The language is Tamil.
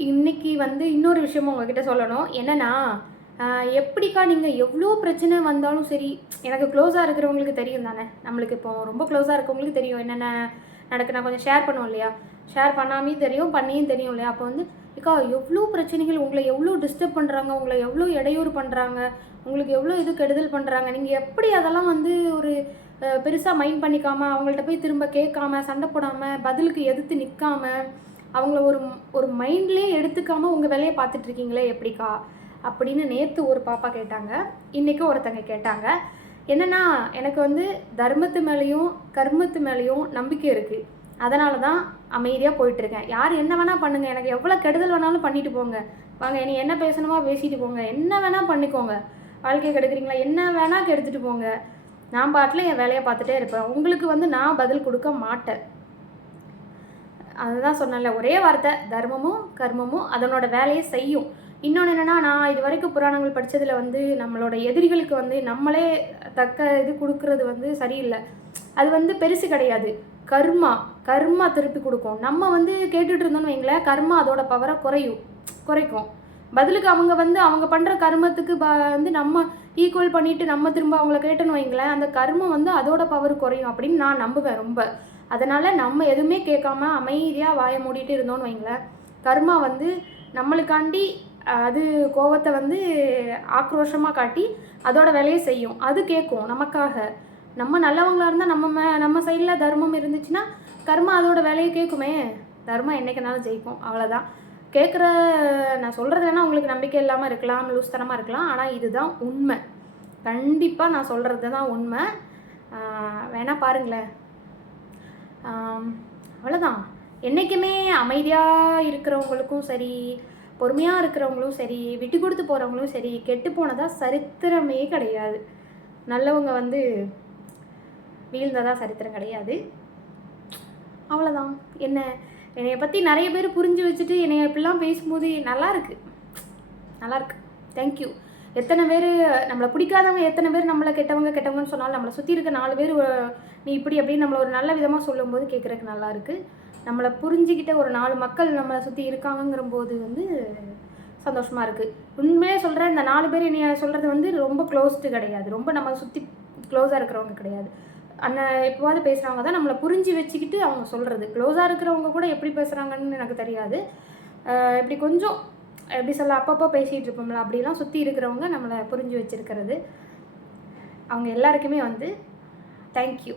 இன்னைக்கு வந்து இன்னொரு விஷயமும் உங்ககிட்ட சொல்லணும். என்னன்னா, எப்படிக்கா நீங்க எவ்ளோ பிரச்சனை வந்தாலும் சரி, எனக்கு க்ளோஸா இருக்கிறவங்களுக்கு தெரியும் தானே! நம்மளுக்கு இப்போ ரொம்ப க்ளோஸா இருக்கவங்களுக்கு தெரியும். என்னென்ன நடக்கு நான் கொஞ்சம் ஷேர் பண்ணுவோம் இல்லையா? ஷேர் பண்ணாமயும் தெரியும், பண்ணியும் தெரியும் இல்லையா? அப்போ வந்து, "ஏக்கா எவ்ளோ பிரச்சனைகள் உங்கள எவ்ளோ டிஸ்டர்ப் பண்றாங்க, உங்கள எவ்ளோ இடையூறு பண்றாங்க, உங்களுக்கு எவ்ளோ இது கெடுதல் பண்றாங்க. நீங்க எப்படி அதெல்லாம் வந்து ஒரு பெருசா மைண்ட் பண்ணிக்காம, அவங்கள்ட்ட போய் திரும்ப கேட்காம, சண்டை போடாம, பதிலுக்கு எதிர்த்து நிக்காம, அவங்கள ஒரு ஒரு மைண்ட்லயே எடுத்துக்காம உங்க வேலைய பார்த்துட்டு இருக்கீங்களே எப்படிக்கா?" அப்படின்னு நேத்து ஒரு பாப்பா கேட்டாங்க. இன்னைக்கு ஒருத்தங்க கேட்டாங்க. என்னன்னா, எனக்கு வந்து தர்மத்து மேலயும், கர்மத்து மேலயும் நம்பிக்கை இருக்கு. அதனால தான் அமைதியா போயிட்டுருக்கேன். யார் என்ன வேணா பண்ணுங்க. எனக்கு எவ்வளோ கெடுதல் வேணாலும் பண்ணிட்டு போங்க. வாங்க இனி என்ன பேசணுமோ பேசிட்டு போங்க. என்ன வேணா பண்ணிக்கோங்க. வாழ்க்கைய கெடுக்குறீங்களா? என்ன வேணா கெடுத்துட்டு போங்க. நான் பாட்டுல என் வேலைய பார்த்துட்டே இருப்பேன். உங்களுக்கு வந்து நான் பதில் குடுக்க மாட்டேன். அதுதான் சொன்னேன்ல, ஒரே வார்த்தை. தர்மமும், கர்மமும் அதனோட வேலைய செய்யும். இன்னொன்னு என்னன்னா, நான் இதுவரைக்கும் புராணங்கள் படிச்சதுல வந்து, நம்மளோட எதிரிகளுக்கு வந்து நம்மளே தக்க இது குடுக்குறது வந்து சரியில்ல. அது வந்து பெருசு கிடையாது. கர்மா, கர்மா திருப்பி குடுக்கும். நம்ம வந்து கேட்டுட்டு இருந்தோம்னு வைங்களேன், கர்மா அதோட பவர குறைக்கும். பதிலுக்கு அவங்க வந்து அவங்க பண்ற கர்மத்துக்கு வந்து நம்ம ஈக்குவல் பண்ணிட்டு நம்ம திரும்ப அவங்கள கேட்டோம்னு வைங்களேன், அந்த கர்மம் வந்து அதோட பவர் குறையும் அப்படின்னு நான் நம்புவேன் ரொம்ப. அதனால நம்ம எதுவுமே கேட்காம அமைதியா வாய மூடிட்டு இருந்தோம்னு வைங்களேன், கர்மா வந்து நம்மளுக்காண்டி அது கோவத்த வந்து ஆக்ரோஷமா காட்டி அதோட வேலைய செய்யும். அது கேட்கும் நமக்காக. நம்ம நல்லவங்களா இருந்தா நம்ம சைடுல தர்மம் இருந்துச்சுன்னா, கர்மா அதோட வேலைய கேட்குமே! தர்மம் என்னைக்குனாலும் ஜெயிக்கும். அவ்வளோதான். கேட்குற நான் சொல்றது வேணா உங்களுக்கு நம்பிக்கை இல்லாம இருக்கலாம், லூஸ்தனமா இருக்கலாம். ஆனா இதுதான் உண்மை. கண்டிப்பா நான் சொல்றது தான் உண்மை. வேணா பாருங்களேன். அவ்வளோதான். என்னைக்குமே அமைதியா இருக்கிறவங்களுக்கும் சரி, பொறுமையா இருக்கிறவங்களும் சரி, விட்டு குடுத்து போறவங்களும் சரி, கெட்டு போனதா சரித்திரமே கிடையாது. நல்லவங்க வந்து வீழ்ந்ததா சரித்திரம் கிடையாது. அவ்வளோதான். என்னைய பத்தி நெறைய பேர் புரிஞ்சு வச்சுட்டு என்னைய இப்படிலாம் பேசும்போது நல்லாருக்கு. நல்லாருக்கு. Thank you. எத்தனை பேர் நம்மள பிடிக்காதவங்க எத்தனை பேர் நம்மள கெட்டவங்கன்னு சொன்னாலும், நம்மள சுத்தி இருக்க 4 பேர் நீ இப்படி அப்படின்னு நம்மள ஒரு நல்ல விதமா சொல்லும்போது கேட்கறதுக்கு நல்லாருக்கு. நம்மள புரிஞ்சுக்கிட்ட ஒரு 4 மக்கள் நம்மள சுத்தி இருக்காங்கங்கிறம்போது வந்து சந்தோஷமா இருக்கு. உண்மையா சொல்றேன், இந்த 4 பேர் என்னைய சொல்றது வந்து ரொம்ப க்ளோஸ்டு கிடையாது. ரொம்ப நம்மள சுத்தி க்ளோஸா இருக்கிறவங்க கிடையாது. எப்பவாவது பேசுறவங்க தான் நம்மள புரிஞ்சு வச்சுக்கிட்டு அவங்க சொல்றது. க்ளோஸா இருக்கிறவங்க கூட எப்படி பேசுறாங்கன்னு எனக்கு தெரியாது. இப்படி கொஞ்சம் எப்படி சொல்ல, அப்பப்போ பேசிகிட்டு இருப்போம்ல, அப்படிலாம் சுற்றி இருக்கிறவங்க நம்மளை புரிஞ்சு வச்சிருக்கிறது. அவங்க எல்லாருக்குமே வந்து தேங்க்யூ.